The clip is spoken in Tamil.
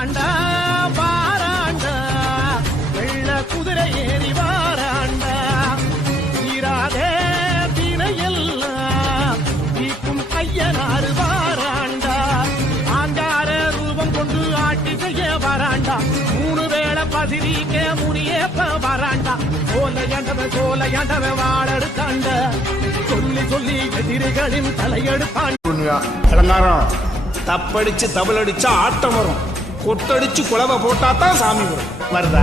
வாராண்டா வாராண்டா. வெள்ள குதிரை ஏறி வாராண்டா. தீராதே தினையெல்லாம் தீக்கும் ஐயனாறு வாராண்டா. ஆங்கார ரூபம் கொண்டு ஆட்டி செய்ய வராண்டா. மூணு வேளை பதிரிக்க முனியப்ப வராண்டா. கோலையாண்டவன் கோலையாண்டவன் வாழெடுத்தாண்ட சொல்லி சொல்லி எதிரிகளின் தலையெடுத்தான் அலங்காரம் தப்படிச்சு தபல் ஆட்டம் வரும். கொட்டடிச்சு குலவை போட்டா தான் சாமி வரும். வருதா?